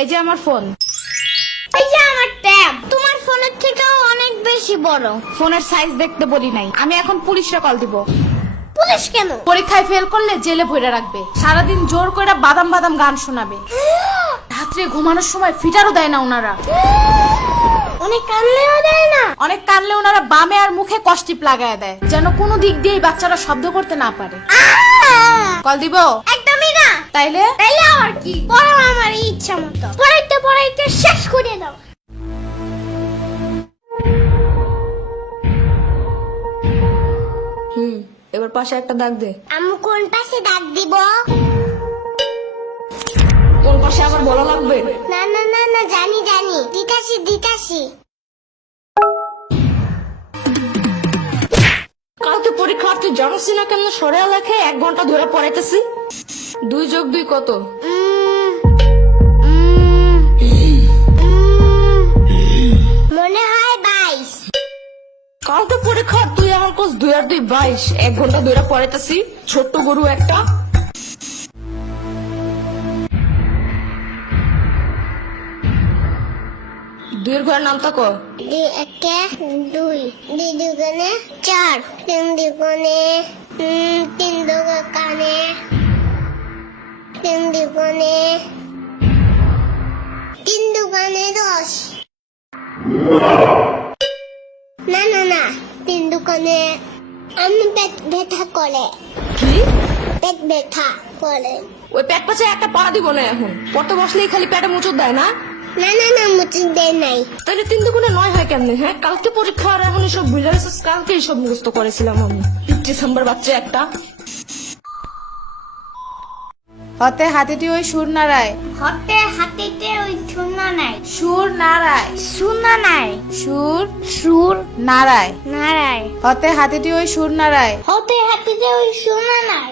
এই যে আমার ফোন। এই যে আমার ট্যাব তোমার ফোনের থেকেও অনেক বেশি বড়। ফোনের সাইজ দেখতে বলি নাই, আমি এখন পুলিশে কল দিব। পুলিশ কেন? পরীক্ষায় ফেল করলে জেলে ভরে রাখবে, সারাদিন জোর করে বাদাম বাদাম গান শোনাবে, রাত্রে ঘুমানোর সময় ফিটারও দেয় না ওনারা। অনেক কানলেও দেয় না? অনেক কানলে ওনারা বামে আর মুখে কষ্টিপ লাগায় দেয়, যেন কোনো দিক দিয়ে বাচ্চারা শব্দ করতে না পারে। কল দিব? একদমই না। তাইলে তাইলে আর কি, পড়ো আমার ইচ্ছা মতো, পড়াইতে পড়াইতে শেষ করে দাও। এবার পাশে একটা দাগ দে। আমি কোন পাশে দাগ দিব? তোর পাশে আবার বলা লাগবে? না না না না, জানি জানি, দিতাছি দিতাছি। কালকে পরীক্ষা, তুই জানিস না কেন সরে লেখে 1 ঘন্টা ধরে পড়াইতেছি। 2 + 2 কত? মনে হয় 22। কালকে পরীক্ষা, তুই আমার কোস 2 আর 2 22, 1 ঘন্টা ধরে পড়াইতেছি। ছোট্ট গরু একটা। দুইয়ের ঘরের নাম তাকো। 2 1 2, 2 দুগুণে 4, 3 দুগুণে 3 দুগুণে 3 দুগুণে 3 দুগুণে 10। না না না, 3 দুগুণে আমি পেট ব্যথা করে। কি? পেট ব্যথা করে। ওই পেট পাশে একটা পাড়া দিব না এখন, পড়তে বসলেই খালি পেটে মুচুর দেয় না। না না না, মুচিন দেয় নাই। তাহলে 3 দুগুণে 9 হয় কেমনে? হ্যাঁ, কালকে পরীক্ষা আর এখন এসব ভুলে গেছিস? কালকে এসব মুখস্থ করেছিলাম আমি। ডিসেম্বর বাচ্চা একটা। হতে হাতিটি ওই সুর নাড়ায়, হতে হাতিতে ওই শূন্য নাই। সুর নাড়ায়, শূন্য নাই। সুর সুর নাড়ায়। নারায়। হতে হাতিটি ওই সুর নাড়ায়। হতে হাতিতে ওই শূন্য নাই।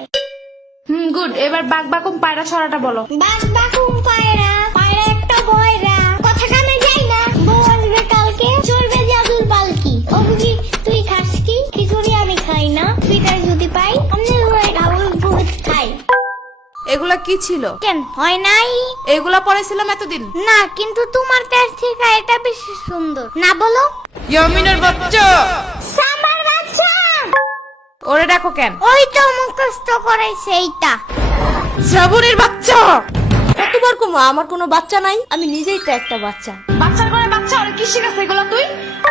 গুড। এবার বাক বাকুম পায়রা ছড়াটা বলো। বাস বাকুম পায়রা, পায়রা একটা বয়রা, কথা কানে যাই না, বউ আসবে কালকে, চলবে জাদুর পালকি। ও বুঝি তুই খাস কি? খিচুড়ি আমি খাই না, পিঠা যদি পাই আমি ডাবল বহুত খাই। এগুলা কি ছিল? কেন হয় নাই? এগুলা পড়াইছিলাম এতদিন। না, কিন্তু তোমার কাছ থেকে এটা বেশি সুন্দর। না বলো? ইয়ামিনের বাচ্চা। সামার বাচ্চা। ওরে দেখো কেন? ওই তো মুখস্থ করাইছে এইটা। শ্রাবণীর বাচ্চা। কতবার কমা, আমার কোনো বাচ্চা নাই, আমি নিজেই তো একটা বাচ্চা। বাচ্চার ঘরে বাচ্চা, আর কি শিখাছে এগুলা তুই?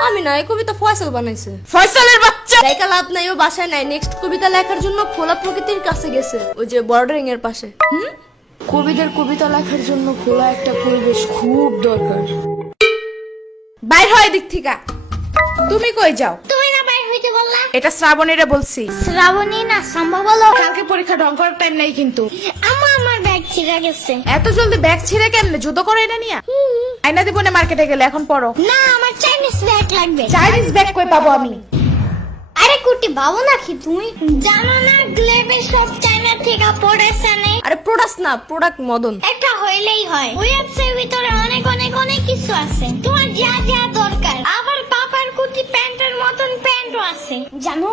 আমি না, এই কবিতা ফয়সাল বানাইছে। ফয়সালের বাচ্চা। লেখা লাভ নাই, ও বাসায় নাই। নেক্সট কবিতা লেখার জন্য খোলা প্রকৃতির কাছে গেছে, ওই যে বর্ডারিং এর পাশে। কবিদের কবিতা লেখার জন্য খোলা একটা পরিবেশ খুব দরকার। বাইর হয় দিক থেকে। তুমি কই যাও? তুমি না বাইর হইতে বললা? এটা শ্রাবণীরে বলছি। শ্রাবণী না সম্ভব হলো। কালকে পরীক্ষা ঢং করার টাইম নাই কিন্তু। আমার ব্যাগ ছিঁড়ে গেছে। এত জলদি ব্যাগ ছিঁড়ে কেমনে? জুতো করে এটা নিয়া আইনা দিব না মার্কেটে গেলে। এখন পড়ো। না, আমার চাইনিজ ব্যাগ লাগবে। চাইনিজ ব্যাগ কই পাবো আমি? আরে কুটি বাবু নাকি তুমি? জানো না গ্লেবে সব চাইনা থেকে পড়েছে নেই? আরে প্রোডাক্ট না, প্রোডাক্ট মদন। একটা হইলেই হয়। ওয়েবসাইটের ভিতরে অনেক অনেক অনেক কিছু আছে, তোমার যা যা দরকার। আবার পাপার কুটি প্যান্টের মতন প্যান্টও আছে, জানো?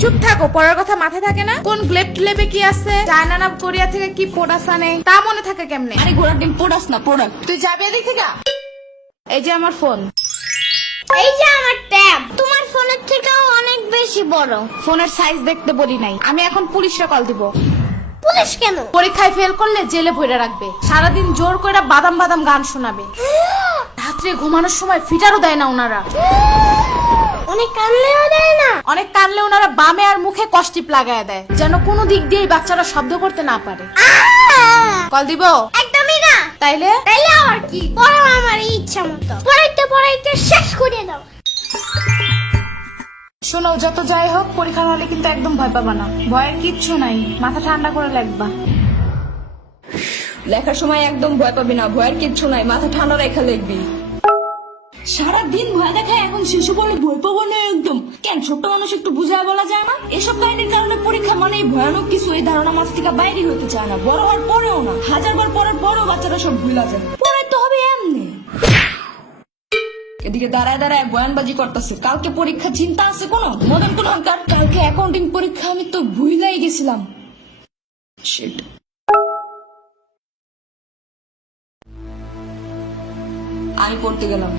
চুপ থাকো, পড়ার কথা মাথায় থাকে না? কোন গ্লেব লেবে কি আছে, চায়না না কোরিয়া থেকে কি প্রোডাক্ট আনে, তা মনে থাকে কেমনে? আরে ঘোড়ার ডিম প্রোডাক্ট না, প্রোডাক্ট। তুই যাবি এদিক থেকে। এই যে আমার ফোন। এই যে আমার ট্যাব তোমার ফোনের থেকেও অনেক বেশি বড়। ফোনের সাইজ দেখতে বলি নাই, আমি এখন পুলিশে কল দিব। পুলিশ কেন? পরীক্ষায় ফেল করলে জেলে ভরে রাখবে, সারাদিন জোর করে বাদাম বাদাম গান শোনাবে, রাত্রে ঘুমানোর সময় ফিটারও দেয় না ওনারা। অনেক কানলেও দেয় না? অনেক কানলে ওনারা বামে আর মুখে কষ্টিপ লাগায় দেয়, যেন কোনো দিক দিয়ে বাচ্চারা শব্দ করতে না পারে। কল দিব? একদমই না। তাইলে তাইলে আর কি, পড়ো আমার ইচ্ছা মতো, পড়াইতে পড়াইতে শেষ করে দাও। শোনো, যত যাই হোক পরীক্ষার হলে কিন্তু একদম ভয় পাবা না। ভয়ের কিচ্ছু নাই, মাথা ঠান্ডা করে লিখবা। লেখার সময় একদম ভয় পাবি না, ভয়ের কিচ্ছু নাই, মাথা ঠান্ডা রেখে লিখবি। সারাদিন ভয় দেখায়, এখন শিশু বলে ভয় পাবো না একদম। কেন, ছোট্ট মানুষ একটু বুঝায় বলা যায় না? এসব কাহিনীর কারণে পরীক্ষা মানে ভয়ানক কিছু, এই ধারণা মাথা থেকে বাইরে হতে চায় না। বড় হওয়ার পরেও না, 1000 বার পরের পরেও বাচ্চারা সব ভুলা যায়। পরে তো হবে এমনি। এদিকে দাঁড়ায় দাঁড়ায় বয়ানবাজি করতেছে। কালকে পরীক্ষা চিন্তা আছে কোনো? মদন কোন হাঙ্কার, কালকে অ্যাকাউন্টিং পরীক্ষা, আমি তো ভুলাই গেছিলাম। শিট। আমি পড়তে গেলাম।